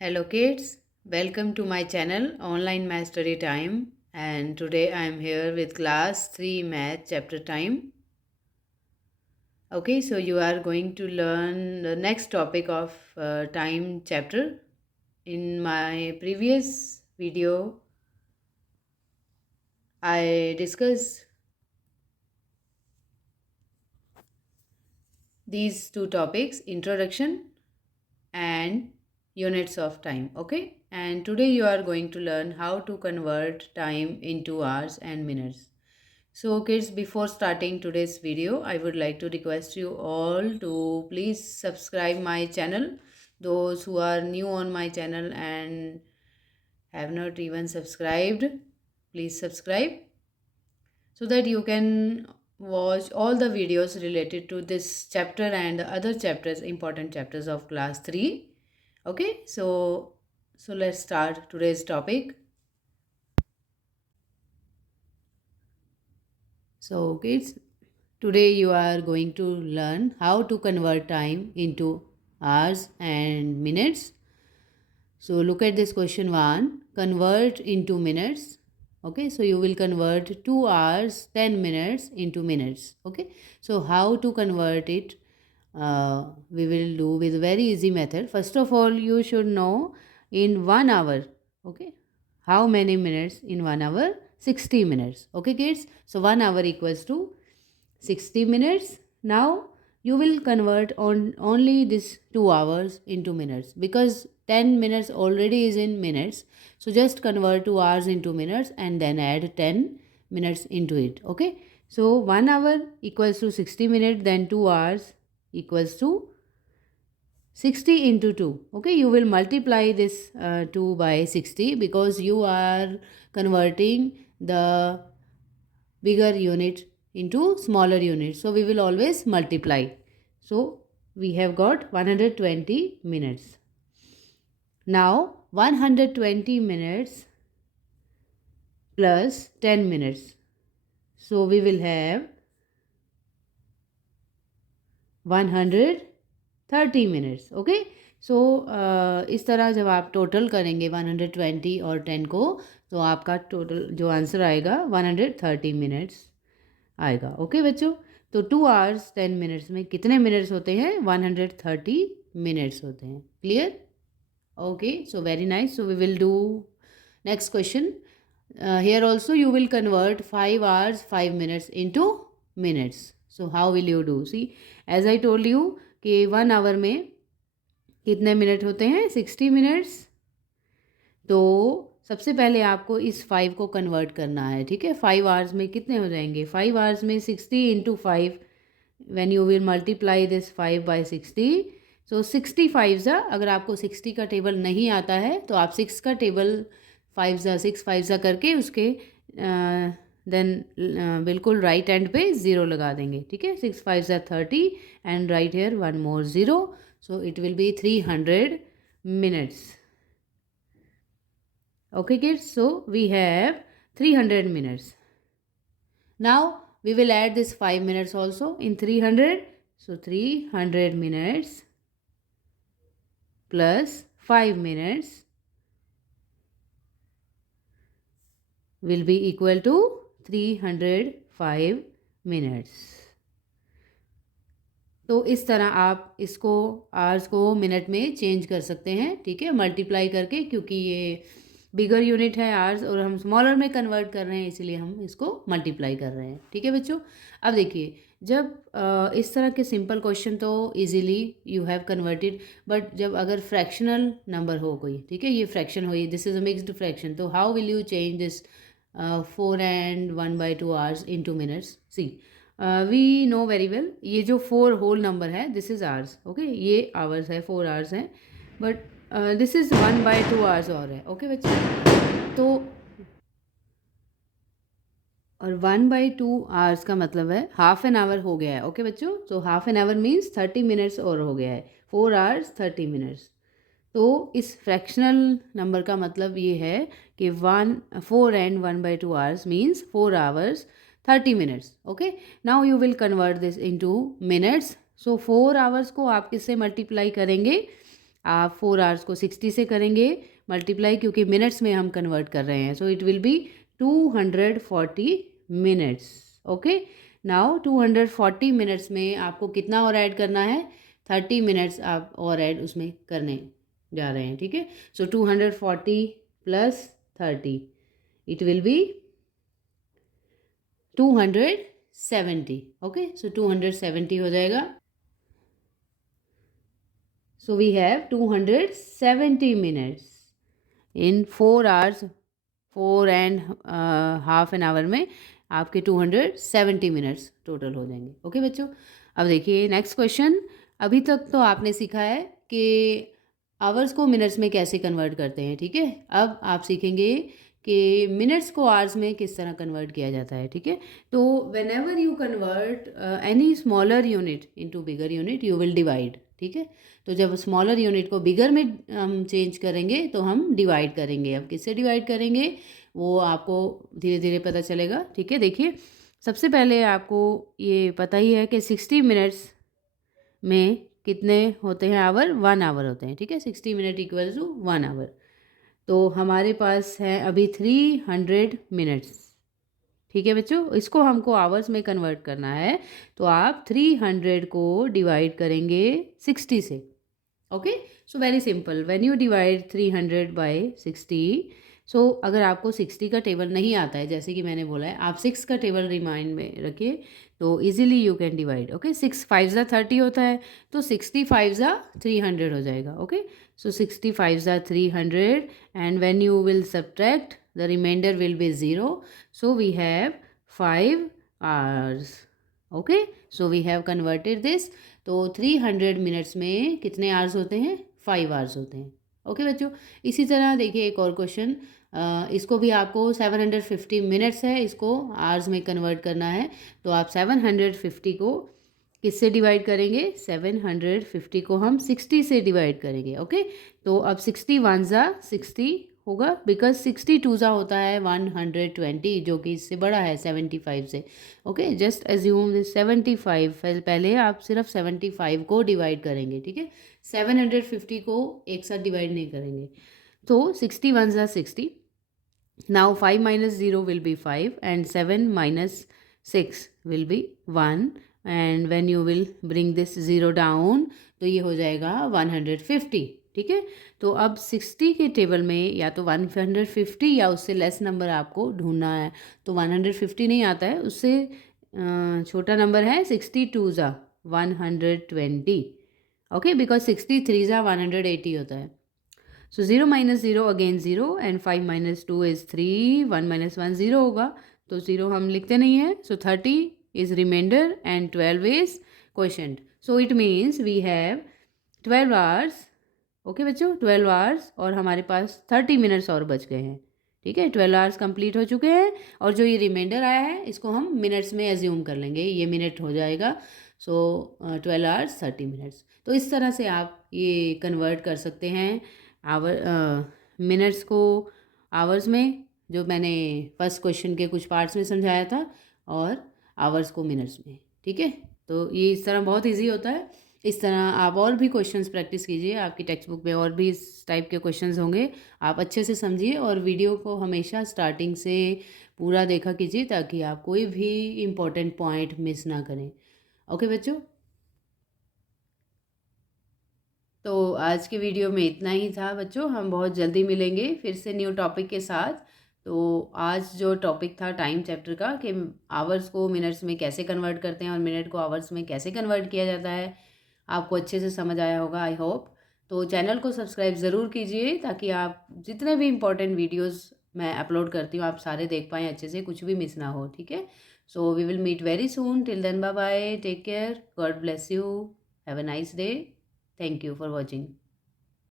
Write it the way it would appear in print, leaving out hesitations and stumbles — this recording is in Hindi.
Hello kids, welcome to my channel Online Math Study Time, and today I am here with class 3 math chapter time. Okay, so you are going to learn the next topic of time chapter. In my previous video I discussed these two topics, introduction and units of time. Okay, and today you are going to learn how to convert time into hours and minutes. So kids, before starting today's video, I would like to request you all to please subscribe my channel. Those who are new on my channel and have not even subscribed, please subscribe so that you can watch all the videos related to this chapter and the other chapters, important chapters of class 3. Okay, so let's start today's topic. So kids, today you are going to learn how to convert time into hours and minutes. So look at this question 1. Convert into minutes. Okay, so you will convert 2 hours 10 minutes into minutes. Okay, so how to convert it? We will do with very easy method. First of all, you should know in 1 hour. Okay, how many minutes in 1 hour? 60 minutes. Okay kids, so 1 hour equals to 60 minutes. Now you will convert on only this 2 hours into minutes because 10 minutes already is in minutes. So just convert 2 hours into minutes and then add 10 minutes into it. Okay, so 1 hour equals to 60 minutes, then 2 hours equals to 60 into 2. Okay, you will multiply this 2 by 60 because you are converting the bigger unit into smaller units. So we will always multiply. So we have got 120 minutes. Now 120 minutes plus 10 minutes. So we will have 130 minutes. Okay, so इस तरह जब आप टोटल करेंगे 120 और 10 को, तो आपका टोटल जो आंसर आएगा 130 मिनट्स आएगा. ओके बच्चों, तो 2 आवर्स 10 मिनट्स में कितने मिनट्स होते हैं? 130 मिनट्स होते हैं. Clear? Okay, so very nice. So we will do next question. Here also you will convert 5 hours 5 minutes into minutes. So how will you do? See, as I told you कि 1 hour में कितने मिनट होते हैं? 60 मिनट्स. तो सबसे पहले आपको इस 5 को कन्वर्ट करना है. ठीक है, 5 आवर्स में कितने हो जाएंगे? 5 आवर्स में 60 into 5. When you will multiply this 5 by 60, so 65 ज़ा, अगर आपको 60 का टेबल नहीं आता है तो आप 6 का टेबल 5 ज़ा 6 5 ज़ा करके उसके देन बिल्कुल राइट एंड पे ज़ीरो लगा देंगे. ठीक है, 6 5 ज़ा 30 and right here 1 more zero. So it will be 300 minutes. Okay kids, so we have 300 minutes. Now we will add this 5 minutes also in 300. So 300 minutes plus 5 minutes will be equal to 305 minutes. तो इस तरह आप इसको आवर्स को मिनट में चेंज कर सकते हैं. ठीक है, मल्टीप्लाई करके, क्योंकि ये बिगर यूनिट है आवर्स और हम स्मॉलर में कन्वर्ट कर रहे हैं, इसलिए हम इसको मल्टीप्लाई कर रहे हैं. ठीक है बच्चों, अब देखिए, जब इस तरह के सिंपल क्वेश्चन तो easily you have converted, but जब अगर फ्रैक्शनल नंबर हो कोई, ठीक है, ये फ्रैक्शन हो, ये this is a mixed fraction, तो how will you change this 4 and 1/2 hours into minutes? See, we know very well, ये जो 4 होल नंबर है दिस इज़ आवर्स. ओके, ये आवर्स है, 4 आवर्स हैं, बट दिस इज़ 1/2 आवर्स और है. ओके बच्चे, तो और 1/2 आवर्स का मतलब है हाफ एन आवर हो गया है. ओके बच्चों, तो half an hour means 30 minutes और हो गया है. 4 आवर्स 30 मिनट्स. तो इस फ्रैक्शनल नंबर का मतलब ये है कि 4 and 1/2 hours means 4 hours 30 minutes. Okay, now you will convert this into minutes. So 4 hours को आप किससे मल्टीप्लाई करेंगे? आप 4 आवर्स को 60 से करेंगे मल्टीप्लाई, क्योंकि मिनट्स में हम कन्वर्ट कर रहे हैं, सो it will B 240 minutes. Okay, now 240 minutes में आपको कितना और ऐड करना है, 30 मिनट्स आप और ऐड उसमें करने जा रहे हैं, ठीक है। So 240 plus 30 it will be 270। Okay, so 270 हो जाएगा। So we have 270 minutes in 4 hours, 4.5 an hour में आपके 270 मिनट्स टोटल हो जाएंगे। ओके बच्चों, अब देखिए नेक्स्ट क्वेश्चन। अभी तक तो आपने सीखा है कि आवर्स को मिनट्स में कैसे कन्वर्ट करते हैं, ठीक है। अब आप सीखेंगे कि मिनट्स को आवर्स में किस तरह कन्वर्ट किया जाता है, ठीक है। तो when ever you convert any smaller unit into bigger unit you will divide, ठीक है। तो जब स्मॉलर यूनिट को बिगर में हम चेंज करेंगे तो हम डिवाइड करेंगे। अब किससे डिवाइड करेंगे वो आपको धीरे धीरे पता चलेगा, ठीक है। देखिए सबसे पहले आपको ये पता ही है कि 60 मिनट्स में कितने होते हैं आवर, 1 आवर होते हैं, ठीक है। 60 मिनट इक्वल टू 1 आवर। तो हमारे पास है अभी 300 मिनट्स, ठीक है बच्चों। इसको हमको आवर्स में कन्वर्ट करना है, तो आप 300 को डिवाइड करेंगे 60 से। Okay, so very simple, when you divide 300 by 60, so अगर आपको 60 का टेबल नहीं आता है, जैसे कि मैंने बोला है, आप 6 का टेबल रिमाइंड में रखिए तो easily you can divide. Okay, 6 5 ज़ा 30 होता है, तो 60 5 ज़ा 300 हो जाएगा। ओके, सो 60 5 ज़ा 300 and when you will subtract the remainder will be 0, so we have 5 hours. Okay, so we have converted this. तो 300 मिनट्स में कितने आवर्स होते हैं, 5 आवर्स होते हैं। ओके बच्चों, इसी तरह देखिए एक और क्वेश्चन, इसको भी आपको 750 मिनट्स है, इसको आवर्स में कन्वर्ट करना है। तो आप 750 को किससे डिवाइड करेंगे, 750 को हम 60 से डिवाइड करेंगे। ओके, तो अब 60 1 ज़ा 60 होगा, बिकॉज 60 2 ज़ा होता है 120, जो कि इससे बड़ा है 75 से। ओके, जस्ट एज्यूम दिस 75, पहले आप सिर्फ 75 को डिवाइड करेंगे, ठीक है। 750 को एक साथ डिवाइड नहीं करेंगे। तो 60 1 ज़ा 60, now 5 minus 0 will be 5 and 7 minus 6 will be 1, and when you will bring this 0 down तो ये हो जाएगा 150, ठीक है। तो अब 60 के टेबल में या तो 150 या उससे लेस नंबर आपको ढूंढना है। तो 150 नहीं आता है, उससे छोटा नंबर है 62 ज़ा 120। ओके, बिकॉज 63 ज़ा 180 होता है। So 0 minus 0 again 0 and 5 minus 2 is 3, 1 minus 1 0 होगा, तो 0 हम लिखते नहीं हैं। So 30 is remainder and 12 is quotient. So it means we have 12 hours. Okay बच्चों, 12 आवर्स और हमारे पास 30 मिनट्स और बच गए हैं, ठीक है। 12 आवर्स कंप्लीट हो चुके हैं और जो ये रिमाइंडर आया है इसको हम मिनट्स में एज्यूम कर लेंगे, ये मिनट हो जाएगा। सो 12 आवर्स 30 मिनट्स। तो इस तरह से आप ये कन्वर्ट कर सकते हैं आवर मिनट्स को आवर्स में, जो मैंने फर्स्ट क्वेश्चन के कुछ पार्ट्स में समझाया था, और आवर्स को मिनट्स में, ठीक है। तो ये इस तरह बहुत इजी होता है। इस तरह आप और भी क्वेश्चंस प्रैक्टिस कीजिए, आपकी टेक्स्ट बुक में और भी इस टाइप के क्वेश्चंस होंगे, आप अच्छे से समझिए और वीडियो को हमेशा स्टार्टिंग से पूरा देखा कीजिए ताकि आप कोई भी इम्पोर्टेंट पॉइंट मिस ना करें। ओके बच्चों, तो आज के वीडियो में इतना ही था बच्चों, हम बहुत जल्दी मिलेंगे फिर से न्यू टॉपिक के साथ। तो आज जो टॉपिक था टाइम चैप्टर का, कि आवर्स को मिनट्स में कैसे कन्वर्ट करते हैं और मिनट को आवर्स में कैसे कन्वर्ट किया जाता है, आपको अच्छे से समझ आया होगा आई होप। तो चैनल को सब्सक्राइब ज़रूर कीजिए ताकि आप जितने भी इम्पोर्टेंट वीडियोज़ मैं अपलोड करती हूँ आप सारे देख पाएँ अच्छे से, कुछ भी मिस ना हो, ठीक है। So we will meet very soon, till then bye bye, take care, God bless you, have a nice day, thank you for watching.